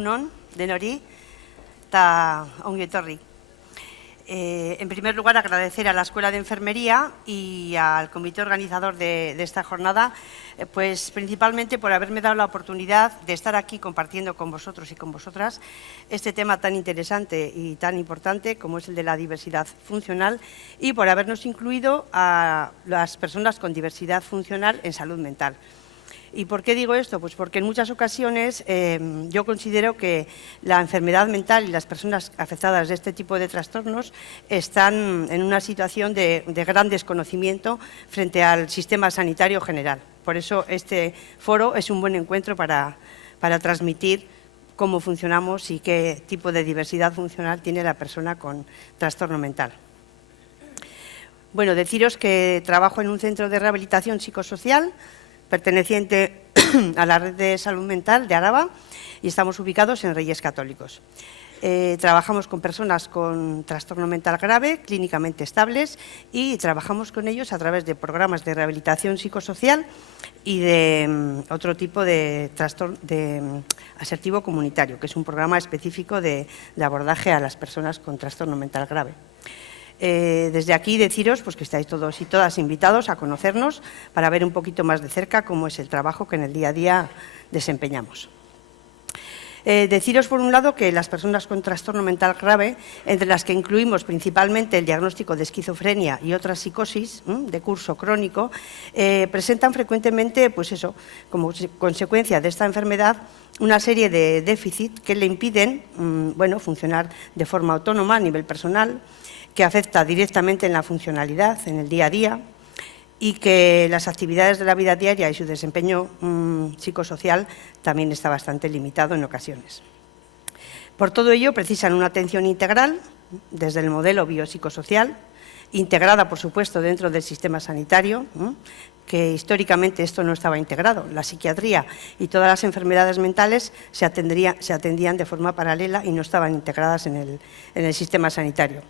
Egunon, denori, eta ongi etorri. En primer lugar, agradecer a la Escuela de Enfermería y al comité organizador de esta jornada, pues principalmente por haberme dado la oportunidad de estar aquí compartiendo con vosotros y con vosotras este tema tan interesante y tan importante como es el de la diversidad funcional y por habernos incluido a las personas con diversidad funcional en salud mental. ¿Y por qué digo esto? Pues porque en muchas ocasiones yo considero que la enfermedad mental y las personas afectadas de este tipo de trastornos están en una situación de gran desconocimiento frente al sistema sanitario general. Por eso este foro es un buen encuentro para transmitir cómo funcionamos y qué tipo de diversidad funcional tiene la persona con trastorno mental. Bueno, deciros que trabajo en un centro de rehabilitación psicosocial perteneciente a la Red de Salud Mental de Araba y estamos ubicados en Reyes Católicos. Trabajamos con personas con trastorno mental grave, clínicamente estables y trabajamos con ellos a través de programas de rehabilitación psicosocial y de otro tipo de trastorno asertivo comunitario, que es un programa específico de abordaje a las personas con trastorno mental grave. Desde aquí deciros pues, que estáis todos y todas invitados a conocernos para ver un poquito más de cerca cómo es el trabajo que en el día a día desempeñamos. Deciros por un lado que las personas con trastorno mental grave, entre las que incluimos principalmente el diagnóstico de esquizofrenia y otras psicosis de curso crónico, presentan frecuentemente, pues eso, como consecuencia de esta enfermedad, una serie de déficits que le impiden bueno, funcionar de forma autónoma a nivel personal, que afecta directamente en la funcionalidad, en el día a día, y que las actividades de la vida diaria y su desempeño psicosocial también está bastante limitado en ocasiones. Por todo ello, precisan una atención integral desde el modelo biopsicosocial, integrada, por supuesto, dentro del sistema sanitario, que históricamente esto no estaba integrado. La psiquiatría y todas las enfermedades mentales se atendían de forma paralela y no estaban integradas en el sistema sanitario.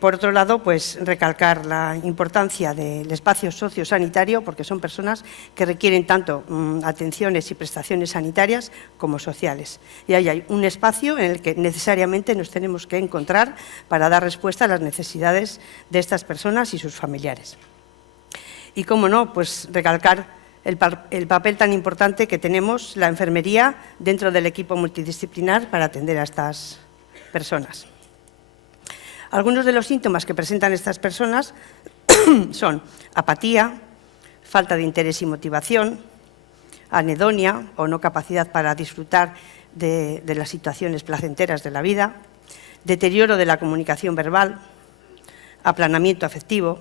Por otro lado, pues recalcar la importancia del espacio sociosanitario, porque son personas que requieren tanto atenciones y prestaciones sanitarias como sociales. Y ahí hay un espacio en el que necesariamente nos tenemos que encontrar para dar respuesta a las necesidades de estas personas y sus familiares. Y, cómo no, pues recalcar el papel tan importante que tenemos la enfermería dentro del equipo multidisciplinar para atender a estas personas. Algunos de los síntomas que presentan estas personas son apatía, falta de interés y motivación, anedonia o no capacidad para disfrutar de las situaciones placenteras de la vida, deterioro de la comunicación verbal, aplanamiento afectivo.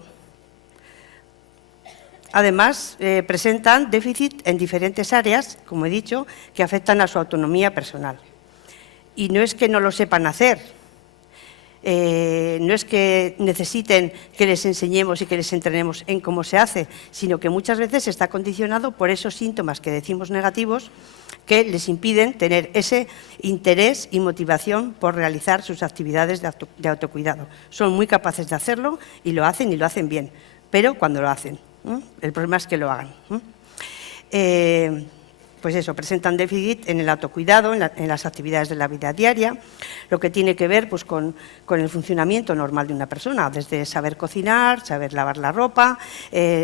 Además, presentan déficit en diferentes áreas, como he dicho, que afectan a su autonomía personal. Y no es que no lo sepan hacer, no es que necesiten que les enseñemos y que les entrenemos en cómo se hace, sino que muchas veces está condicionado por esos síntomas que decimos negativos que les impiden tener ese interés y motivación por realizar sus actividades de autocuidado. Son muy capaces de hacerlo y lo hacen bien, pero cuando lo hacen, el problema es que lo hagan. Pues eso, presentan déficit en el autocuidado, en las actividades de la vida diaria, lo que tiene que ver pues, con el funcionamiento normal de una persona, desde saber cocinar, saber lavar la ropa,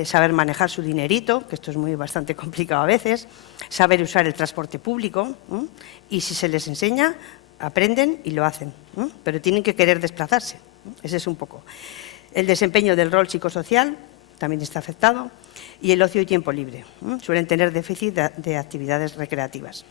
saber manejar su dinerito, que esto es bastante complicado a veces, saber usar el transporte público, y si se les enseña, aprenden y lo hacen, pero tienen que querer desplazarse, ese es un poco. El desempeño del rol psicosocial también está afectado, y el ocio y tiempo libre. Suelen tener déficit de actividades recreativas.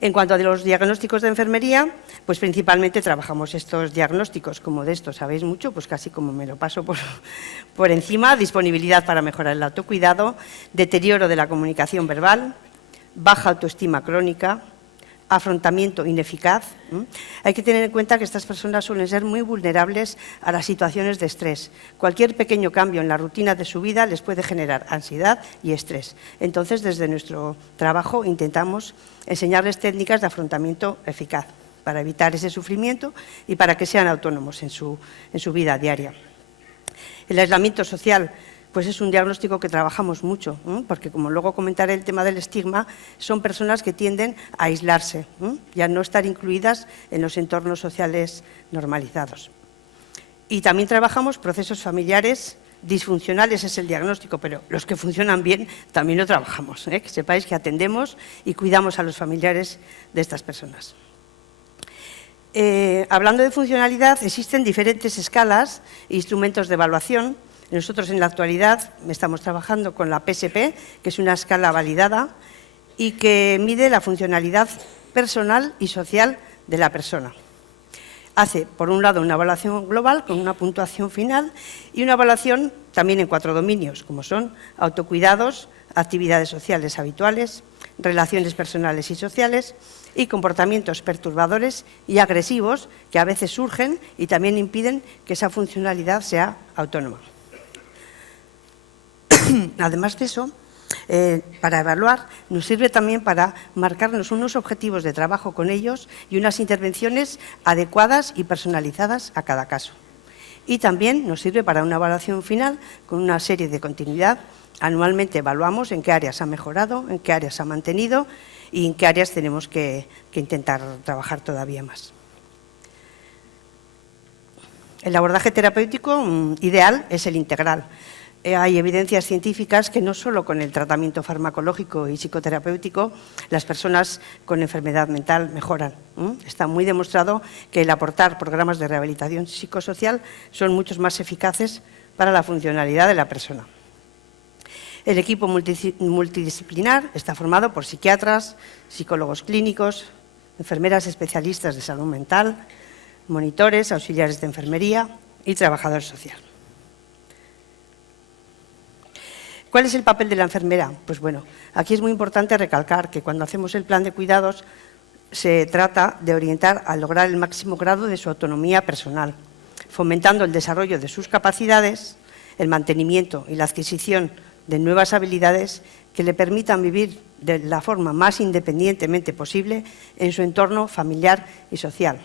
En cuanto a los diagnósticos de enfermería, pues principalmente trabajamos estos diagnósticos, como de esto sabéis mucho, pues casi como me lo paso por encima, disponibilidad para mejorar el autocuidado, deterioro de la comunicación verbal, baja autoestima crónica, afrontamiento ineficaz. Hay que tener en cuenta que estas personas suelen ser muy vulnerables a las situaciones de estrés. Cualquier pequeño cambio en la rutina de su vida les puede generar ansiedad y estrés. Entonces, desde nuestro trabajo intentamos enseñarles técnicas de afrontamiento eficaz para evitar ese sufrimiento y para que sean autónomos en su vida diaria. El aislamiento social pues es un diagnóstico que trabajamos mucho, porque como luego comentaré el tema del estigma, son personas que tienden a aislarse y a no estar incluidas en los entornos sociales normalizados. Y también trabajamos procesos familiares disfuncionales, es el diagnóstico, pero los que funcionan bien también lo trabajamos, que sepáis que atendemos y cuidamos a los familiares de estas personas. Hablando de funcionalidad, existen diferentes escalas e instrumentos de evaluación. Nosotros en la actualidad estamos trabajando con la PSP, que es una escala validada y que mide la funcionalidad personal y social de la persona. Hace, por un lado, una evaluación global con una puntuación final y una evaluación también en 4 dominios, como son autocuidados, actividades sociales habituales, relaciones personales y sociales y comportamientos perturbadores y agresivos que a veces surgen y también impiden que esa funcionalidad sea autónoma. Además de eso, para evaluar, nos sirve también para marcarnos unos objetivos de trabajo con ellos y unas intervenciones adecuadas y personalizadas a cada caso. Y también nos sirve para una evaluación final con una serie de continuidad. Anualmente evaluamos en qué áreas ha mejorado, en qué áreas ha mantenido y en qué áreas tenemos que intentar trabajar todavía más. El abordaje terapéutico ideal es el integral. Hay evidencias científicas que no solo con el tratamiento farmacológico y psicoterapéutico las personas con enfermedad mental mejoran. Está muy demostrado que el aportar programas de rehabilitación psicosocial son mucho más eficaces para la funcionalidad de la persona. El equipo multidisciplinar está formado por psiquiatras, psicólogos clínicos, enfermeras especialistas de salud mental, monitores, auxiliares de enfermería y trabajador social. ¿Cuál es el papel de la enfermera? Pues bueno, aquí es muy importante recalcar que cuando hacemos el plan de cuidados se trata de orientar a lograr el máximo grado de su autonomía personal, fomentando el desarrollo de sus capacidades, el mantenimiento y la adquisición de nuevas habilidades que le permitan vivir de la forma más independientemente posible en su entorno familiar y social.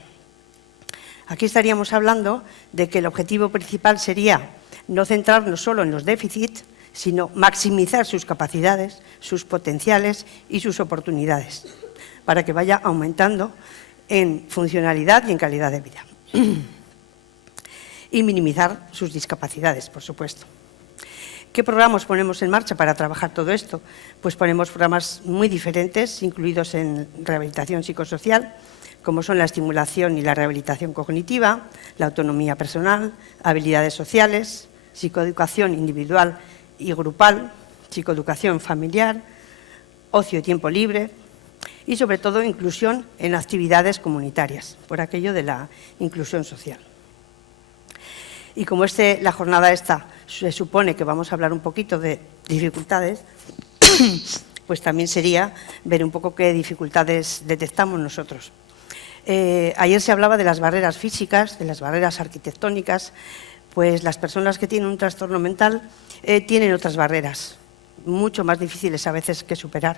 Aquí estaríamos hablando de que el objetivo principal sería no centrarnos solo en los déficits, sino maximizar sus capacidades, sus potenciales y sus oportunidades, para que vaya aumentando en funcionalidad y en calidad de vida. Y minimizar sus discapacidades, por supuesto. ¿Qué programas ponemos en marcha para trabajar todo esto? Pues ponemos programas muy diferentes, incluidos en rehabilitación psicosocial, como son la estimulación y la rehabilitación cognitiva, la autonomía personal, habilidades sociales, psicoeducación individual y grupal, psicoeducación familiar, ocio y tiempo libre y, sobre todo, inclusión en actividades comunitarias, por aquello de la inclusión social. Y como la jornada esta se supone que vamos a hablar un poquito de dificultades, pues también sería ver un poco qué dificultades detectamos nosotros. Ayer se hablaba de las barreras físicas, de las barreras arquitectónicas. Pues las personas que tienen un trastorno mental tienen otras barreras, mucho más difíciles a veces que superar,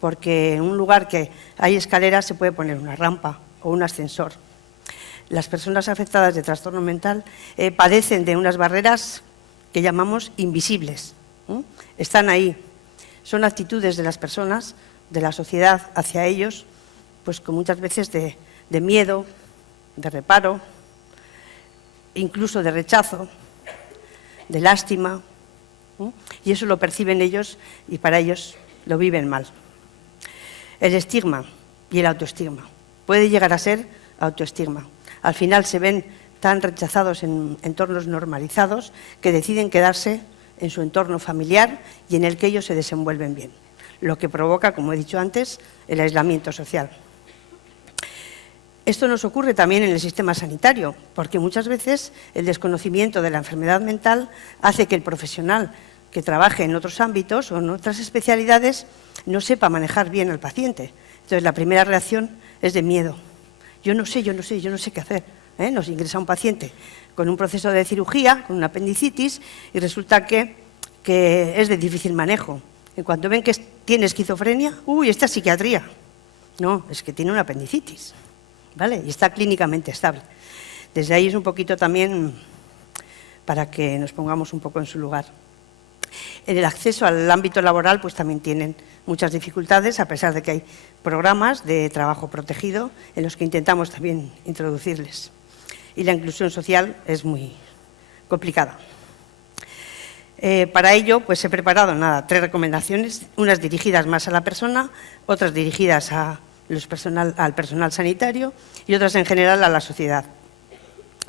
porque en un lugar que hay escaleras se puede poner una rampa o un ascensor. Las personas afectadas de trastorno mental padecen de unas barreras que llamamos invisibles. Están ahí, son actitudes de las personas, de la sociedad hacia ellos, pues con muchas veces de miedo, de reparo, incluso de rechazo, de lástima, y eso lo perciben ellos y para ellos lo viven mal. El estigma y el autoestigma. Puede llegar a ser autoestigma. Al final se ven tan rechazados en entornos normalizados que deciden quedarse en su entorno familiar y en el que ellos se desenvuelven bien, lo que provoca, como he dicho antes, el aislamiento social. Esto nos ocurre también en el sistema sanitario, porque muchas veces el desconocimiento de la enfermedad mental hace que el profesional que trabaje en otros ámbitos o en otras especialidades no sepa manejar bien al paciente. Entonces, la primera reacción es de miedo. Yo no sé qué hacer. Nos ingresa un paciente con un proceso de cirugía, con una apendicitis, y resulta que es de difícil manejo. En cuanto ven que tiene esquizofrenia, esta es psiquiatría. No, es que tiene una apendicitis. ¿Vale? Y está clínicamente estable. Desde ahí es un poquito también para que nos pongamos un poco en su lugar. En el acceso al ámbito laboral pues también tienen muchas dificultades, a pesar de que hay programas de trabajo protegido en los que intentamos también introducirles. Y la inclusión social es muy complicada. Para ello pues he preparado 3 recomendaciones, unas dirigidas más a la persona, otras dirigidas al personal sanitario y otras en general a la sociedad.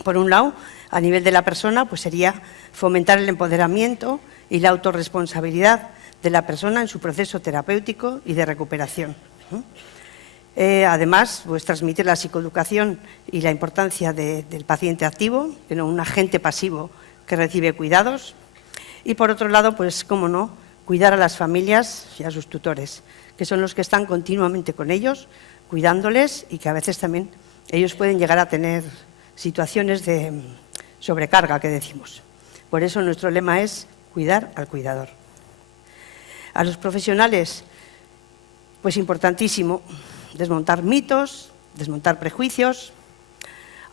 Por un lado, a nivel de la persona, pues sería fomentar el empoderamiento y la autorresponsabilidad de la persona en su proceso terapéutico y de recuperación. Además, pues transmitir la psicoeducación y la importancia del paciente activo, que no un agente pasivo que recibe cuidados. Y por otro lado, pues cómo no, cuidar a las familias y a sus tutores, que son los que están continuamente con ellos, cuidándoles y que a veces también ellos pueden llegar a tener situaciones de sobrecarga, que decimos. Por eso nuestro lema es cuidar al cuidador. A los profesionales, pues importantísimo, desmontar mitos, desmontar prejuicios,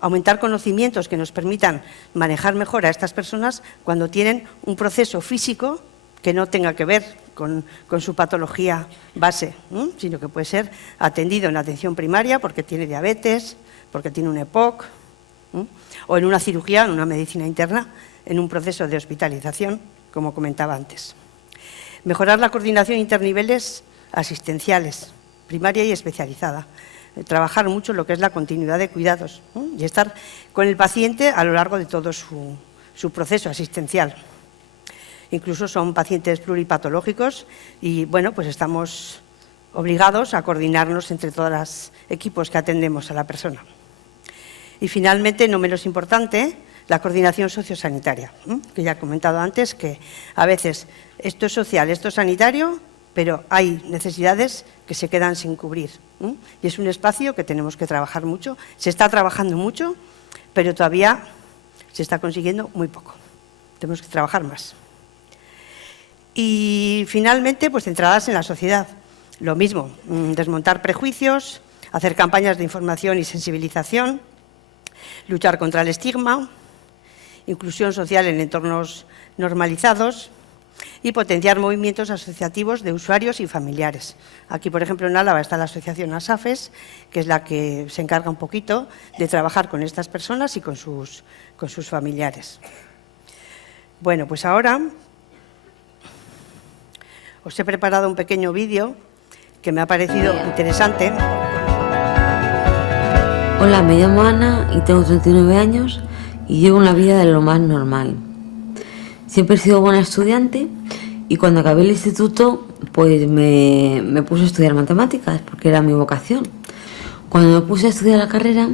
aumentar conocimientos que nos permitan manejar mejor a estas personas cuando tienen un proceso físico que no tenga que ver con su patología base, sino que puede ser atendido en atención primaria porque tiene diabetes, porque tiene un EPOC, o en una cirugía, en una medicina interna, en un proceso de hospitalización, como comentaba antes. Mejorar la coordinación interniveles asistenciales, primaria y especializada. Trabajar mucho lo que es la continuidad de cuidados y estar con el paciente a lo largo de todo su proceso asistencial. Incluso son pacientes pluripatológicos y, bueno, pues estamos obligados a coordinarnos entre todos los equipos que atendemos a la persona. Y finalmente, no menos importante, la coordinación sociosanitaria, que ya he comentado antes, que a veces esto es social, esto es sanitario, pero hay necesidades que se quedan sin cubrir. Y es un espacio que tenemos que trabajar mucho. Se está trabajando mucho, pero todavía se está consiguiendo muy poco. Tenemos que trabajar más. Y finalmente, pues centradas en la sociedad. Lo mismo, desmontar prejuicios, hacer campañas de información y sensibilización, luchar contra el estigma, inclusión social en entornos normalizados y potenciar movimientos asociativos de usuarios y familiares. Aquí, por ejemplo, en Álava está la asociación ASAFES, que es la que se encarga un poquito de trabajar con estas personas y con sus familiares. Bueno, pues ahora os he preparado un pequeño vídeo que me ha parecido interesante. Hola, me llamo Ana y tengo 39 años y llevo una vida de lo más normal. Siempre he sido buena estudiante y cuando acabé el instituto pues me puse a estudiar matemáticas porque era mi vocación. Cuando me puse a estudiar la carrera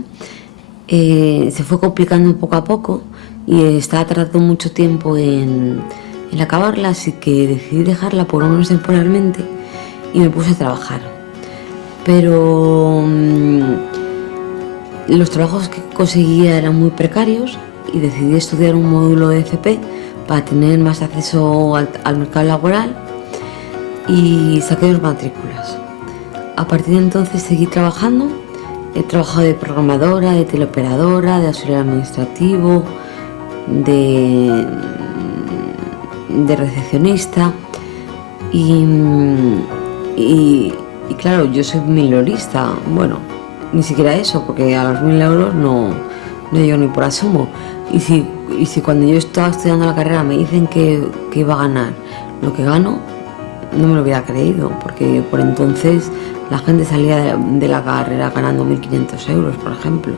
se fue complicando poco a poco y estaba tardando mucho tiempo en acabarla, así que decidí dejarla por lo menos temporalmente y me puse a trabajar. Pero los trabajos que conseguía eran muy precarios y decidí estudiar un módulo de FP para tener más acceso al mercado laboral y saqué 2 matrículas. A partir de entonces seguí trabajando. He trabajado de programadora, de teleoperadora, de auxiliar administrativo, de recepcionista y claro, yo soy milorista. Bueno, ni siquiera eso, porque a los 1.000 euros no llego ni por asomo. Y si cuando yo estaba estudiando la carrera me dicen que iba a ganar lo que gano, no me lo hubiera creído, porque por entonces la gente salía de la carrera ganando 1.500 euros, por ejemplo.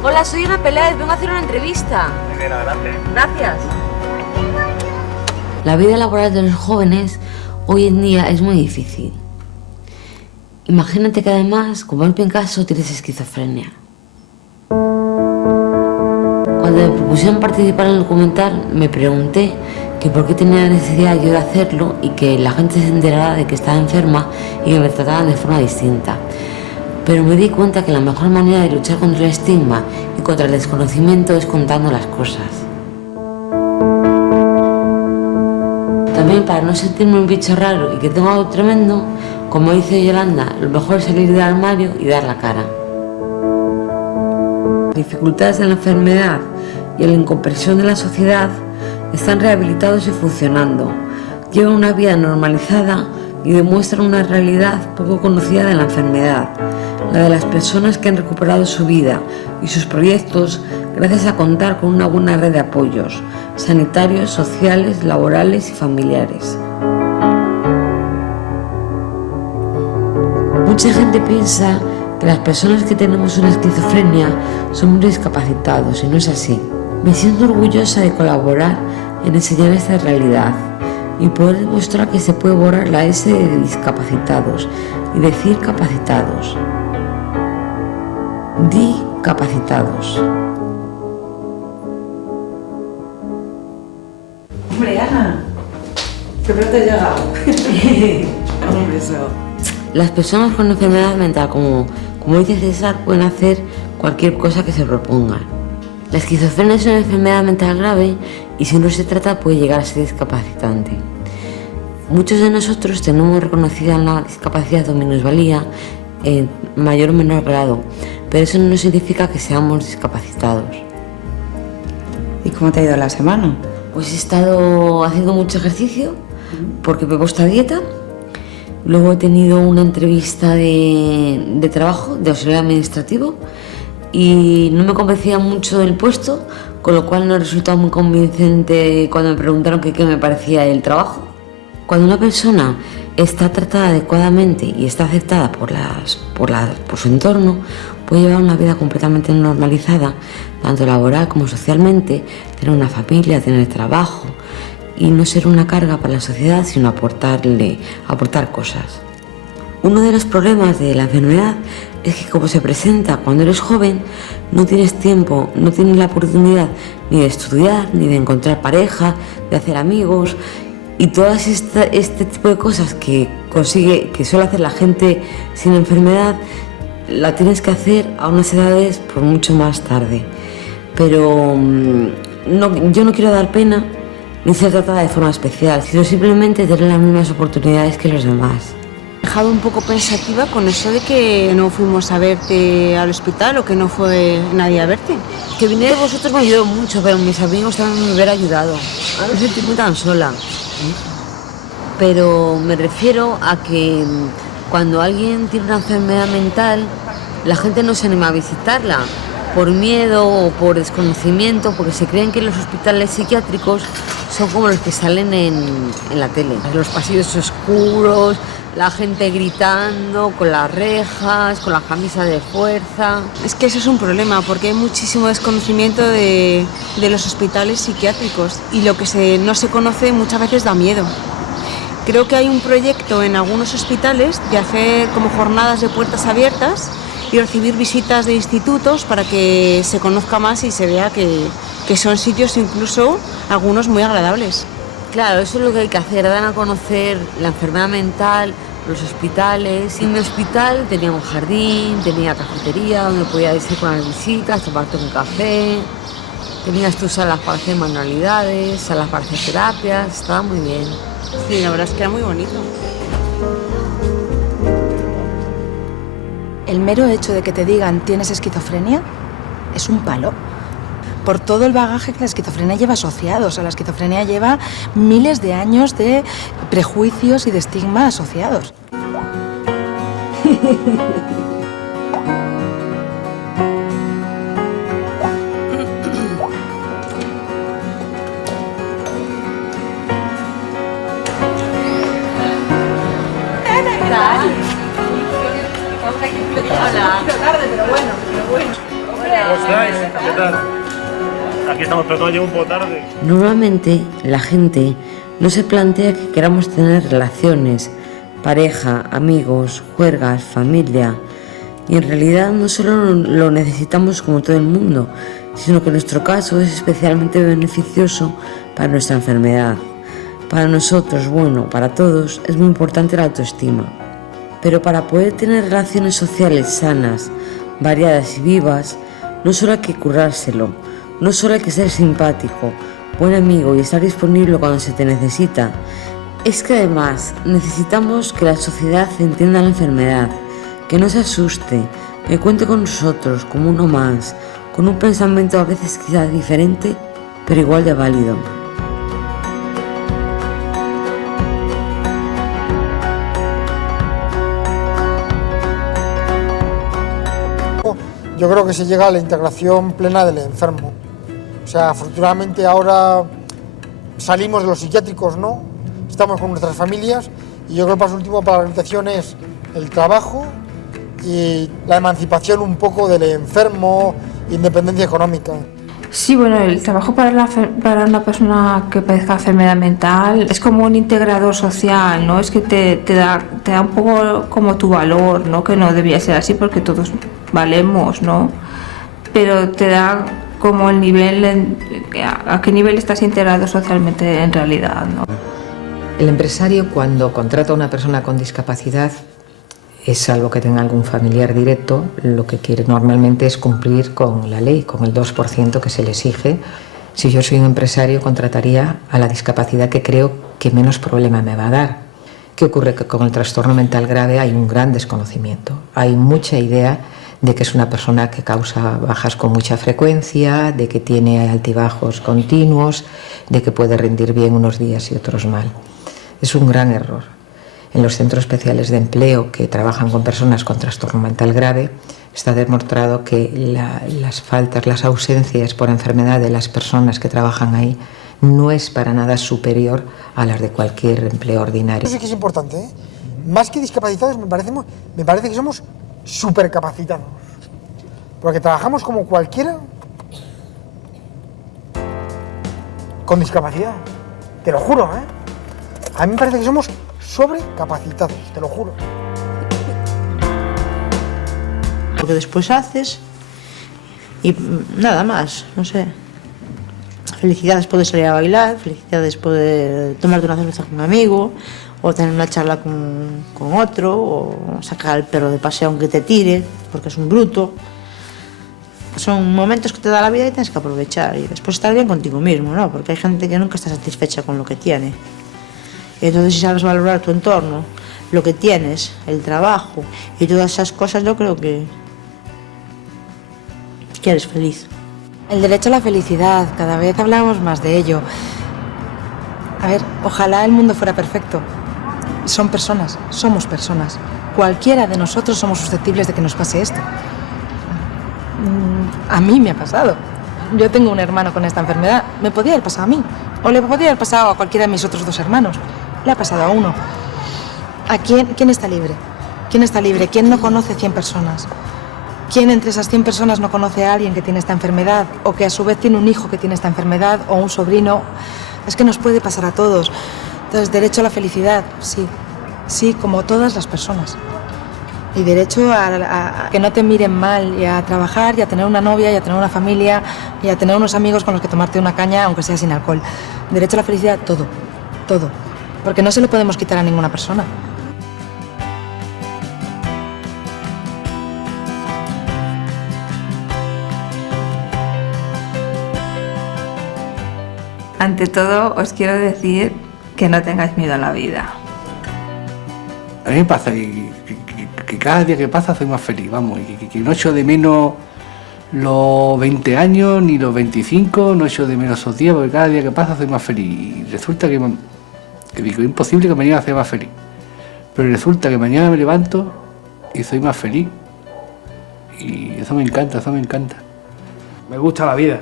Hola, soy Ana Peláez, vengo a hacer una entrevista. Muy bien, adelante. Gracias. La vida laboral de los jóvenes hoy en día es muy difícil. Imagínate que además, como en mi caso, tienes esquizofrenia. Cuando me propusieron participar en el documental, me pregunté que por qué tenía la necesidad yo de hacerlo y que la gente se enterara de que estaba enferma y que me trataban de forma distinta. Pero me di cuenta que la mejor manera de luchar contra el estigma y contra el desconocimiento es contando las cosas. También, para no sentirme un bicho raro y que tengo algo tremendo, como dice Yolanda, lo mejor es salir del armario y dar la cara. Las dificultades de la enfermedad y la incomprensión de la sociedad están rehabilitados y funcionando. Llevan una vida normalizada y demuestran una realidad poco conocida de la enfermedad, la de las personas que han recuperado su vida y sus proyectos gracias a contar con una buena red de apoyos sanitarios, sociales, laborales y familiares. Mucha gente piensa que las personas que tenemos una esquizofrenia somos discapacitados y no es así. Me siento orgullosa de colaborar en enseñar esta realidad y poder demostrar que se puede borrar la S de discapacitados y decir capacitados. Discapacitados. Hombre, Ana, qué pronto has llegado. Un beso. Las personas con enfermedad mental, como dice César, pueden hacer cualquier cosa que se propongan. La esquizofrenia es una enfermedad mental grave y si no se trata puede llegar a ser discapacitante. Muchos de nosotros tenemos reconocida la discapacidad o minusvalía en mayor o menor grado, pero eso no significa que seamos discapacitados. ¿Y cómo te ha ido la semana? Pues he estado haciendo mucho ejercicio porque me he puesto a dieta. Luego he tenido una entrevista de trabajo, de auxiliar administrativo, y no me convencía mucho el puesto, con lo cual no he resultado muy convincente cuando me preguntaron qué me parecía el trabajo. Cuando una persona está tratada adecuadamente y está aceptada por su entorno, puede llevar una vida completamente normalizada, tanto laboral como socialmente, tener una familia, tener trabajo y no ser una carga para la sociedad, sino aportar cosas. Uno de los problemas de la enfermedad es que como se presenta cuando eres joven, no tienes tiempo, no tienes la oportunidad ni de estudiar, ni de encontrar pareja, de hacer amigos y todas este tipo de cosas que suele hacer la gente sin enfermedad, la tienes que hacer a unas edades por mucho más tarde. Pero yo no quiero dar pena ni ser tratada de forma especial, sino simplemente tener las mismas oportunidades que los demás. Me he dejado un poco pensativa con eso de que no fuimos a verte al hospital o que no fue nadie a verte. Que viniera de vosotros me ayudó mucho, pero mis amigos también me hubieran ayudado. No me sentí muy tan sola. Pero me refiero a que cuando alguien tiene una enfermedad mental, la gente no se anima a visitarla por miedo o por desconocimiento, porque se creen que los hospitales psiquiátricos son como los que salen en la tele. Los pasillos oscuros, la gente gritando, con las rejas, con las camisas de fuerza. Es que eso es un problema, porque hay muchísimo desconocimiento de los hospitales psiquiátricos y lo que no se conoce muchas veces da miedo. Creo que hay un proyecto en algunos hospitales de hacer como jornadas de puertas abiertas y recibir visitas de institutos para que se conozca más y se vea que son sitios incluso algunos muy agradables. Claro, eso es lo que hay que hacer, dar a conocer la enfermedad mental, los hospitales. En mi hospital tenía un jardín, tenía cafetería donde podías ir con las visitas, tomarte un café. Tenías tus salas para hacer manualidades, salas para hacer terapias, estaba muy bien. Sí, la verdad es que era muy bonito. El mero hecho de que te digan tienes esquizofrenia es un palo. Por todo el bagaje que la esquizofrenia lleva asociado. O sea, la esquizofrenia lleva miles de años de prejuicios y de estigma asociados. ¿Cómo estáis? ¿Qué tal? Aquí estamos, pero todo llega un poco tarde. Normalmente la gente no se plantea que queramos tener relaciones, pareja, amigos, juergas, familia. Y en realidad no solo lo necesitamos como todo el mundo, sino que en nuestro caso es especialmente beneficioso para nuestra enfermedad. Para nosotros, bueno, para todos, es muy importante la autoestima. Pero para poder tener relaciones sociales sanas, variadas y vivas, no solo hay que currárselo, no solo hay que ser simpático, buen amigo y estar disponible cuando se te necesita. Es que además necesitamos que la sociedad entienda la enfermedad, que no se asuste, que cuente con nosotros como uno más, con un pensamiento a veces quizás diferente, pero igual de válido. Yo creo que se llega a la integración plena del enfermo. O sea, afortunadamente ahora salimos de los psiquiátricos, ¿no? Estamos con nuestras familias y yo creo que el paso último para la rehabilitación es el trabajo y la emancipación un poco del enfermo, independencia económica. Sí, bueno, el trabajo para una persona que padezca enfermedad mental es como un integrador social, ¿no? Es que te da un poco como tu valor, ¿no? Que no debía ser así porque todos valemos, ¿no? Pero te da como el nivel, a qué nivel estás integrado socialmente en realidad, ¿no? El empresario, cuando contrata a una persona con discapacidad, es salvo que tenga algún familiar directo, lo que quiere normalmente es cumplir con la ley, con el 2% que se le exige. Si yo soy un empresario, contrataría a la discapacidad que creo que menos problema me va a dar. ¿Qué ocurre? Que con el trastorno mental grave hay un gran desconocimiento. Hay mucha idea de que es una persona que causa bajas con mucha frecuencia, de que tiene altibajos continuos, de que puede rendir bien unos días y otros mal. Es un gran error. En los centros especiales de empleo que trabajan con personas con trastorno mental grave, está demostrado que las faltas, las ausencias por enfermedad de las personas que trabajan ahí no es para nada superior a las de cualquier empleo ordinario. Eso sí que es importante, ¿eh? Más que discapacitados, me parece que somos supercapacitados. Porque trabajamos como cualquiera con discapacidad. Te lo juro, ¿eh? A mí me parece que somos sobrecapacitados, te lo juro. Porque después haces y nada más, no sé. Felicidades poder salir a bailar, felicidades poder tomarte una cerveza con un amigo, o tener una charla con otro, o sacar al perro de paseo aunque te tire, porque es un bruto. Son momentos que te da la vida y tienes que aprovechar y después estar bien contigo mismo, ¿no? Porque hay gente que nunca está satisfecha con lo que tiene. Y entonces, si sabes valorar tu entorno, lo que tienes, el trabajo y todas esas cosas, yo creo que eres feliz. El derecho a la felicidad, cada vez hablamos más de ello. A ver, ojalá el mundo fuera perfecto. Son personas, somos personas. Cualquiera de nosotros somos susceptibles de que nos pase esto. A mí me ha pasado. Yo tengo un hermano con esta enfermedad. Me podía haber pasado a mí. O le podía haber pasado a cualquiera de mis otros 2 hermanos. Le ha pasado a uno. ¿A quién está libre? ¿Quién está libre? ¿Quién no conoce 100 personas? ¿Quién entre esas 100 personas no conoce a alguien que tiene esta enfermedad? O que a su vez tiene un hijo que tiene esta enfermedad o un sobrino. Es que nos puede pasar a todos. Entonces, derecho a la felicidad, sí. Sí, como todas las personas. Y derecho a que no te miren mal y a trabajar y a tener una novia y a tener una familia y a tener unos amigos con los que tomarte una caña, aunque sea sin alcohol. Derecho a la felicidad, todo, todo. Porque no se lo podemos quitar a ninguna persona. Ante todo, os quiero decir que no tengáis miedo a la vida. A mí me pasa que cada día que pasa soy más feliz, vamos, y que no echo de menos los 20 años ni los 25, no echo de menos esos días, porque cada día que pasa soy más feliz. Y resulta que digo, es imposible que mañana sea más feliz, pero resulta que mañana me levanto y soy más feliz. Y eso me encanta, eso me encanta. Me gusta la vida,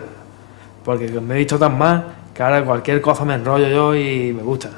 porque me he visto tan mal que ahora cualquier cosa me enrollo yo y me gusta.